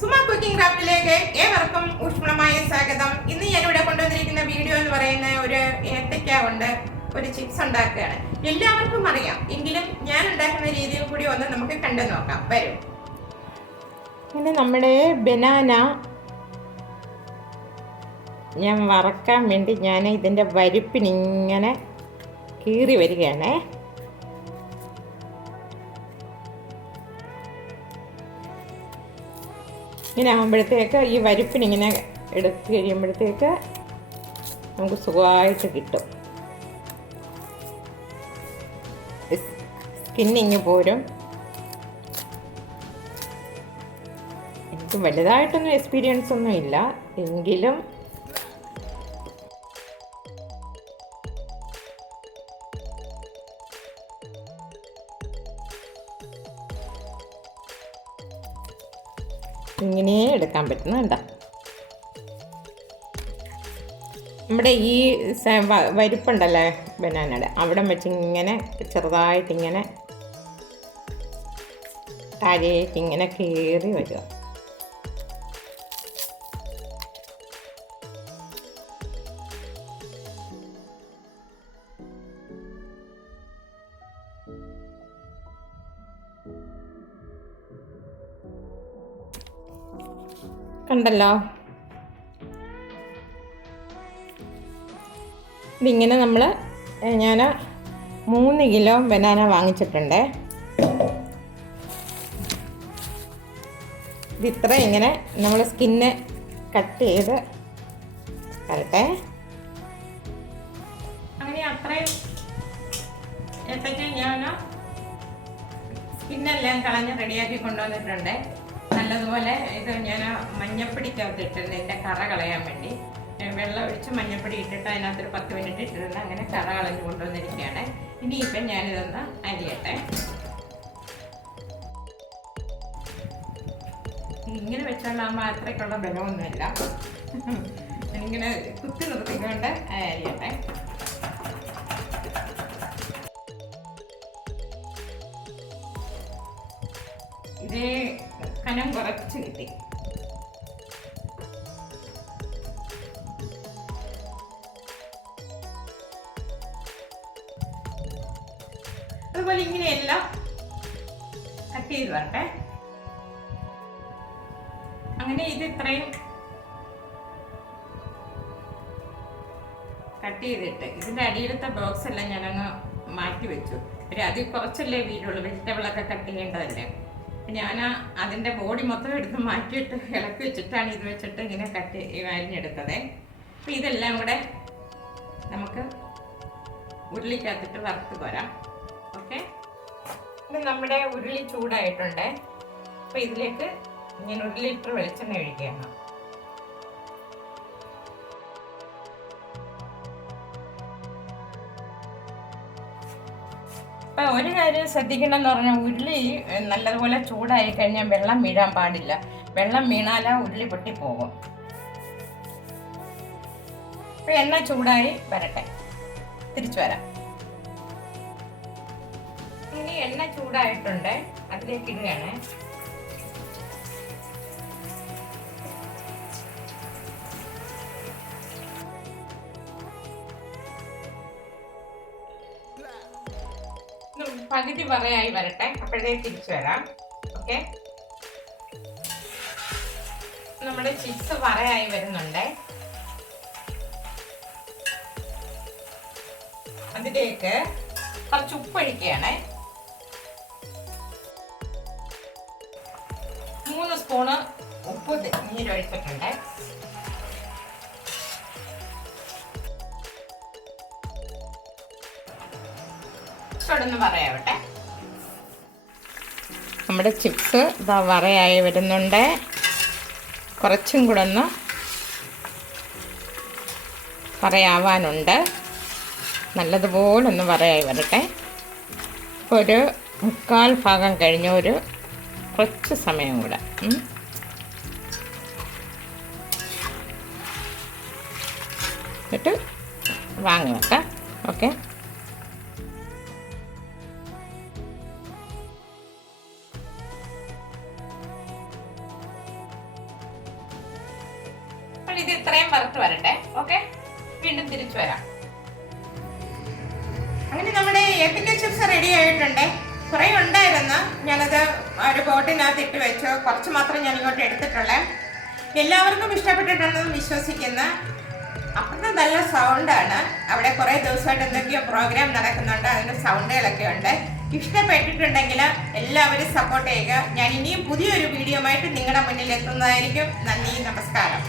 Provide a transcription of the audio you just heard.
Suma cooking ക്രാഫ്റ്റിലേക്ക് ഏവർക്കും ഊഷ്മളമായ സ്വാഗതം. ഇന്ന് ഞാനിവിടെ കൊണ്ടുവന്നിരിക്കുന്ന വീഡിയോ എന്ന് പറയുന്ന ഒരു ഏത്തയ്ക്ക കൊണ്ട് ഒരു ചിപ്സ് ഉണ്ടാക്കുകയാണ്. എല്ലാവർക്കും അറിയാം, എങ്കിലും ഞാൻ ഉണ്ടാക്കുന്ന രീതിയിൽ കൂടി ഒന്ന് നമുക്ക് കണ്ടു നോക്കാം. വരും. പിന്നെ നമ്മുടെ ബനാന ഞാൻ വറക്കാൻ വേണ്ടി ഞാൻ ഇതിൻ്റെ വരിപ്പിനിങ്ങനെ കീറി വരികയാണേ. ഇങ്ങനെ ആകുമ്പോഴത്തേക്ക് ഈ വരിപ്പിനിങ്ങനെ എടുത്ത് കഴിയുമ്പോഴത്തേക്ക് നമുക്ക് സുഖമായിട്ട് കിട്ടും. സ്കിന്നിങ് പോരും. എനിക്ക് വലുതായിട്ടൊന്നും എക്സ്പീരിയൻസ് ഒന്നും ഇല്ല, എങ്കിലും ഇങ്ങനെ എടുക്കാൻ പറ്റുന്നുണ്ടോ? നമ്മുടെ ഈ വരിപ്പുണ്ടല്ലേ ബനാനയുടെ, അവിടെ വെച്ച് ഇങ്ങനെ ചെറുതായിട്ടിങ്ങനെ താഴേക്ക് ഇങ്ങനെ കയറി വരിക. കണ്ടല്ലോ, ഇതിങ്ങനെ ഞാൻ 3 കിലോ ബനാന വാങ്ങിച്ചിട്ടുണ്ട്. ഇതിത്ര ഇങ്ങനെ നമ്മൾ സ്കിന്ന് കട്ട് ചെയ്ത് വരട്ടെ. അങ്ങനെ അത്രയും ഏത്തയ്ക്ക ഞാൻ സ്കിന്നെല്ലാം കളഞ്ഞ് റെഡിയാക്കി കൊണ്ടുവന്നിട്ടുണ്ട്. നല്ലതുപോലെ ഇത് ഞാൻ മഞ്ഞപ്പൊടിക്കകത്ത് ഇട്ടിട്ടുണ്ട്, ഇതിൻ്റെ കറ കളയാൻ വേണ്ടി. വെള്ളം ഒഴിച്ച് മഞ്ഞപ്പൊടി ഇട്ടിട്ട് അതിനകത്തൊരു 10 മിനിറ്റ് ഇട്ടിരുന്ന് അങ്ങനെ കറ കളഞ്ഞ് കൊണ്ടുവന്നിരിക്കുകയാണ്. ഇനിയിപ്പം ഞാനിതൊന്ന് അരിയട്ടെ. ഇങ്ങനെ വെച്ചോണ്ടാകുമ്പോൾ അത്രയ്ക്കുള്ള ബലമൊന്നുമില്ല, എനിക്കിങ്ങനെ കുത്തി നിർത്തിക്കൊണ്ട് അരിയട്ടെ. ഇതേ കനം കുറച്ച് കിട്ടി. അതുപോലെ ഇങ്ങനെയെല്ലാം കട്ട് ചെയ്ത് വരട്ടെ. അങ്ങനെ ഇത് ഇത്രയും കട്ട് ചെയ്തിട്ട് ഇതിൻ്റെ അടിയിലത്തെ ബോക്സ് എല്ലാം ഞാനങ്ങ് മാറ്റി വെച്ചു. അതിൽ കുറച്ചല്ലേ വീടുള്ളൂ, വെജിറ്റബിളൊക്കെ കട്ട് ചെയ്യേണ്ടതല്ലേ. ഞാൻ അതിൻ്റെ ബോഡി മൊത്തം എടുത്ത് മാറ്റിയിട്ട് ഇളക്കി വെച്ചിട്ടാണ് ഇത് വെച്ചിട്ട് ഇങ്ങനെ അരിഞ്ഞെടുത്തത്. അപ്പം ഇതെല്ലാം കൂടെ നമുക്ക് ഉരുളിക്കകത്തിട്ട് വറുത്ത് പോരാം. ഓക്കെ, ഇത് നമ്മുടെ ഉരുളി ചൂടായിട്ടുണ്ട്. അപ്പം ഇതിലേക്ക് ഞാൻ 1 ലിറ്റർ വെളിച്ചെണ്ണ ഒഴിക്കുകയാണ്. അപ്പം ഒരു കാര്യം ശ്രദ്ധിക്കണമെന്ന് പറഞ്ഞാൽ, ഉരുളി നല്ലതുപോലെ ചൂടായി കഴിഞ്ഞാൽ വെള്ളം വീഴാൻ പാടില്ല. വെള്ളം വീണാൽ ഉരുളി പൊട്ടിപ്പോകും. അപ്പം എണ്ണ ചൂടായി വരട്ടെ, തിരിച്ചു വരാം. ഇനി എണ്ണ ചൂടായിട്ടുണ്ട്, അതിലേക്ക് ഇടുകയാണ്. പകുതി വറയായി വരട്ടെ, അപ്പോഴത്തേക്ക് തിരിച്ചു വരാം. ഓക്കെ, നമ്മുടെ ചിപ്സ് വറയായി വരുന്നുണ്ട്. അതിലേക്ക് കുറച്ച് ഉപ്പൊഴിക്കുകയാണ്. 3 സ്പൂണ് ഉപ്പ് നീരൊഴിച്ചിട്ടുണ്ട്. ഒന്ന് വറയാവട്ടെ. നമ്മുടെ ചിപ്സ് ഇതാ വറയായി വരുന്നുണ്ട്. കുറച്ചും കൂടെ ഒന്ന് വറയാവാനുണ്ട്. നല്ലതുപോലെ ഒന്ന് വറയായി വരട്ടെ. ഇപ്പോൾ ഒരു 3/4 ഭാഗം കഴിഞ്ഞ കുറച്ച് സമയം കൂടെ എന്നിട്ട് വാങ്ങി വെക്കാം. ഓക്കെ, ഇത് ഇത്രയും വറുത്ത് വരട്ടെ. ഓക്കെ, വീണ്ടും തിരിച്ചു വരാം. അങ്ങനെ നമ്മുടെ ഏത്തക്ക ചിപ്സ് റെഡി ആയിട്ടുണ്ട്. കുറേ ഉണ്ടായിരുന്നു, ഞാനത് ഒരു ബോട്ടിനകത്ത് ഇട്ട് വെച്ചു. കുറച്ച് മാത്രം ഞാൻ ഇങ്ങോട്ട് എടുത്തിട്ടുള്ളേ. എല്ലാവർക്കും ഇഷ്ടപ്പെട്ടിട്ടുണ്ടെന്ന് വിശ്വസിക്കുന്നു. അപ്പുറത്ത് നല്ല സൗണ്ടാണ്. അവിടെ കുറേ ദിവസമായിട്ട് എന്തൊക്കെയോ പ്രോഗ്രാം നടക്കുന്നുണ്ട്, അതിൻ്റെ സൗണ്ടുകളൊക്കെ ഉണ്ട്. ഇഷ്ടപ്പെട്ടിട്ടുണ്ടെങ്കിൽ എല്ലാവരും സപ്പോർട്ട് ചെയ്യുക. ഞാൻ ഇനിയും പുതിയൊരു വീഡിയോ ആയിട്ട് നിങ്ങളുടെ മുന്നിൽ എത്തുന്നതായിരിക്കും. നന്ദി, നമസ്കാരം.